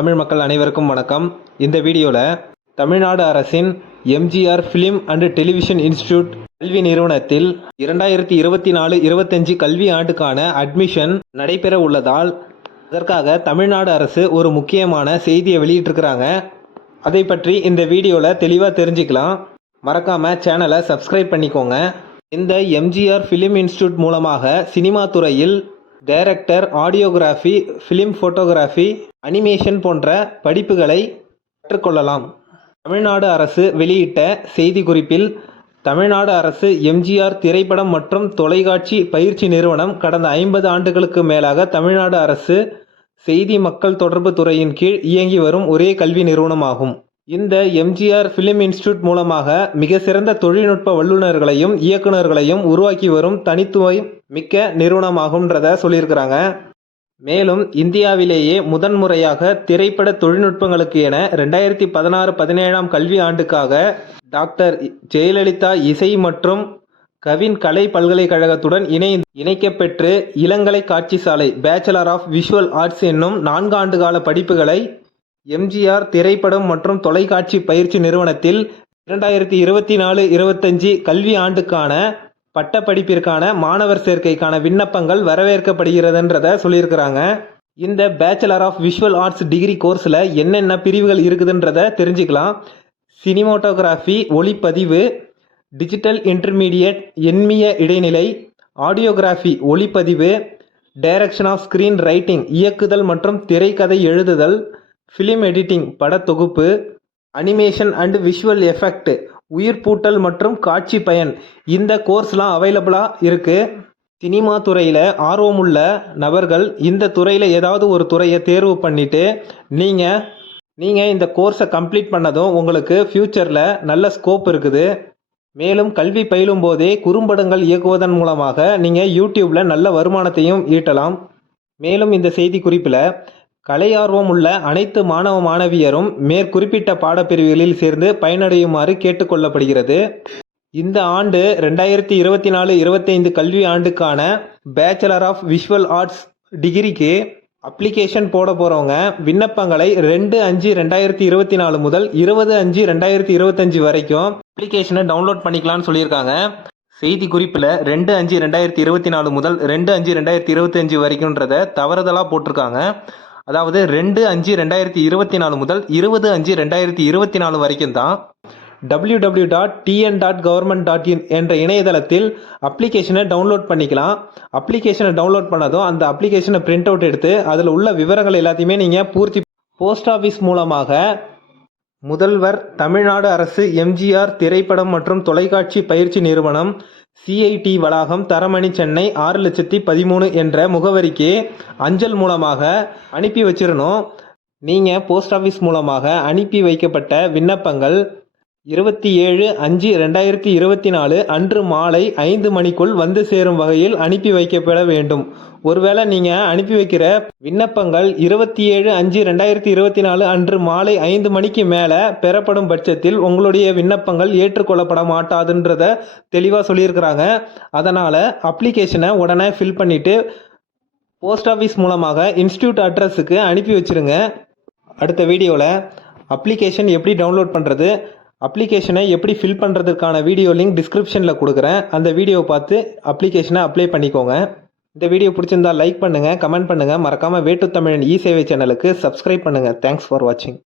தமிழ் மக்கள் அனைவருக்கும் வணக்கம். இந்த வீடியோவில் தமிழ்நாடு அரசின் MGR film and television institute கல்வி நிறுவனத்தில் இரண்டாயிரத்தி இருபத்தி நாலு இருபத்தஞ்சு கல்வி ஆண்டுக்கான அட்மிஷன் நடைபெற உள்ளதால் அதற்காக தமிழ்நாடு அரசு ஒரு முக்கியமான செய்தியை வெளியிட்டிருக்கிறாங்க. அதை பற்றி இந்த வீடியோவில் தெளிவாக தெரிஞ்சுக்கலாம். மறக்காம சேனலை சப்ஸ்கிரைப் பண்ணிக்கோங்க. இந்த எம்ஜிஆர் ஃபிலிம் இன்ஸ்டியூட் மூலமாக சினிமா துறையில் director audiography film photography animation போன்ற படிப்புகளை கற்றுக்கொள்ளலாம். தமிழ்நாடு அரசு வெளியிட்ட செய்திக்குறிப்பில் தமிழ்நாடு அரசு எம்ஜிஆர் திரைப்படம் மற்றும் தொலைக்காட்சி பயிற்சி நிறுவனம் கடந்த ஐம்பது ஆண்டுகளுக்கு மேலாக தமிழ்நாடு அரசு செய்தி மக்கள் தொடர்பு துறையின் கீழ் இயங்கி வரும் ஒரே கல்வி நிறுவனமாகும். இந்த எம்ஜிஆர் ஃபிலிம் இன்ஸ்டியூட் மூலமாக மிக சிறந்த தொழில்நுட்ப வல்லுநர்களையும் இயக்குனர்களையும் உருவாக்கி வரும் தனித்துவம் மிக்க நிறுவனமாகும்ன்றத சொல்லியிருக்கிறாங்க. மேலும் இந்தியாவிலேயே முதன்முறையாக திரைப்பட தொழில்நுட்பங்களுக்கு என ரெண்டாயிரத்தி பதினாறு பதினேழாம் கல்வி ஆண்டுக்காக டாக்டர் ஜெயலலிதா இசை மற்றும் கவின் கலை பல்கலைக்கழகத்துடன் இணை இணைக்கப்பெற்று இளங்கலை காட்சி சாலை பேச்சலர் ஆஃப் விஷுவல் ஆர்ட்ஸ் என்னும் நான்கு ஆண்டுகால படிப்புகளை எம்ஜிஆர் திரைப்படம் மற்றும் தொலைக்காட்சி பயிற்சி நிறுவனத்தில் இரண்டாயிரத்தி இருபத்தி நாலு இருபத்தஞ்சு கல்வி ஆண்டுக்கான பட்டப்படிப்பிற்கான மாணவர் சேர்க்கைக்கான விண்ணப்பங்கள் வரவேற்கப்படுகிறதுன்றத சொல்லியிருக்கிறாங்க. இந்த bachelor of visual arts degree கோர்ஸில் என்னென்ன பிரிவுகள் இருக்குதுன்றத தெரிஞ்சுக்கலாம். சினிமோட்டோகிராஃபி ஒளிப்பதிவு டிஜிட்டல் இன்டர்மீடியட் எண்மிய இடைநிலை ஆடியோகிராஃபி ஒளிப்பதிவு டைரக்ஷன் ஆஃப் ஸ்க்ரீன் ரைட்டிங் இயக்குதல் மற்றும் திரைக்கதை எழுதுதல் ஃபிலிம் எடிட்டிங் படத்தொகுப்பு அனிமேஷன் அண்ட் விஷுவல் எஃபெக்ட் உயிர்ப்பூட்டல் மற்றும் காட்சி பயன் இந்த கோர்ஸ்லாம் அவைலபிளாக இருக்குது சினிமா துறையில் ஆர்வமுள்ள நபர்கள் இந்த துறையில் ஏதாவது ஒரு துறையை தேர்வு பண்ணிவிட்டு நீங்கள் நீங்கள் இந்த கோர்ஸை கம்ப்ளீட் பண்ணதும் உங்களுக்கு ஃப்யூச்சரில் நல்ல ஸ்கோப் இருக்குது. மேலும் கல்வி பயிலும் போதே குறும்படங்கள் இயக்குவதன் மூலமாக நீங்கள் யூடியூப்பில் நல்ல வருமானத்தையும் ஈட்டலாம். மேலும் இந்த செய்தி குறிப்பில் கலை ஆர்வம் உள்ள அனைத்து மாணவ மாணவியரும் மேற்குறிப்பிட்ட பாடப்பிரிவுகளில் சேர்ந்து பயனடையுமாறு கேட்டுக்கொள்ளப்படுகிறது. இந்த ஆண்டு ரெண்டாயிரத்தி இருபத்தி நாலு இருபத்தைந்து கல்வி ஆண்டுக்கான பேச்சலர் ஆஃப் விஷுவல் ஆர்ட்ஸ் டிகிரிக்கு அப்ளிகேஷன் போட போகிறவங்க விண்ணப்பங்களை ரெண்டு அஞ்சு ரெண்டாயிரத்தி இருபத்தி நாலு முதல் இருபது அஞ்சு ரெண்டாயிரத்தி இருபத்தஞ்சு வரைக்கும் அப்ளிகேஷனை டவுன்லோட் பண்ணிக்கலாம்னு சொல்லியிருக்காங்க. செய்தி குறிப்பில் ரெண்டு அஞ்சு ரெண்டாயிரத்தி இருபத்தி நாலு முதல் ரெண்டு அஞ்சு ரெண்டாயிரத்தி இருபத்தஞ்சு வரைக்கும்ன்றத தவறுதலாக போட்டிருக்காங்க. அதாவது ரெண்டு அஞ்சு ரெண்டாயிரத்தி இருபத்தி நாலு முதல் இருபது அஞ்சு ரெண்டாயிரத்தி இருபத்தி நாலு வரைக்கும் தான் W W dot TN dot government dot in என்ற இணையதளத்தில் அப்ளிகேஷனை டவுன்லோட் பண்ணிக்கலாம். அப்ளிகேஷனை டவுன்லோட் பண்ணதும் அந்த அப்ளிகேஷனை பிரிண்ட் அவுட் எடுத்து அதில் உள்ள விவரங்கள் எல்லாத்தையுமே நீங்கள் பூர்த்தி போஸ்ட் ஆஃபீஸ் மூலமாக முதல்வர் தமிழ்நாடு அரசு எம்ஜிஆர் திரைப்படம் மற்றும் தொலைக்காட்சி பயிற்சி நிறுவனம் சிஐடி வளாகம் தரமணி சென்னை ஆறு லட்சத்தி பதிமூணு என்ற முகவரிக்கு அஞ்சல் மூலமாக அனுப்பி வச்சிடணும் நீங்கள் போஸ்ட் ஆஃபீஸ் மூலமாக அனுப்பி வைக்கப்பட்ட விண்ணப்பங்கள் இருபத்தி ஏழு அஞ்சு ரெண்டாயிரத்தி இருபத்தி நாலு அன்று மாலை ஐந்து மணிக்குள் வந்து சேரும் வகையில் அனுப்பி வைக்கப்பட வேண்டும். ஒருவேளை நீங்கள் அனுப்பி வைக்கிற விண்ணப்பங்கள் இருபத்தி ஏழு அஞ்சு ரெண்டாயிரத்தி இருபத்தி நாலு அன்று மாலை ஐந்து மணிக்கு மேலே பெறப்படும் பட்சத்தில் உங்களுடைய விண்ணப்பங்கள் ஏற்றுக்கொள்ளப்பட மாட்டாதுன்றத தெளிவாக சொல்லியிருக்கிறாங்க. அதனால் அப்ளிகேஷனை உடனே ஃபில் பண்ணிவிட்டு போஸ்ட் ஆஃபீஸ் மூலமாக இன்ஸ்டியூட் அட்ரஸுக்கு அனுப்பி வச்சிருங்க. அடுத்த வீடியோவில் அப்ளிகேஷன் எப்படி டவுன்லோட் பண்ணுறது அப்ளிகேஷனை எப்படி ஃபில் பண்ணுறதுக்கான வீடியோ லிங்க் டிஸ்கிரிப்ஷனில் கொடுக்குறேன். அந்த வீடியோவை பார்த்து அப்ளிகேஷனை அப்ளை பண்ணிக்கோங்க. இந்த வீடியோ பிடிச்சிருந்தா லைக் பண்ணுங்கள் கமெண்ட் பண்ணுங்கள் மறக்காமல் வேட்டு தமிழன் இ சேவை சேனலுக்கு சப்ஸ்கிரைப் பண்ணுங்கள் தேங்க்ஸ் ஃபார் வாட்சிங்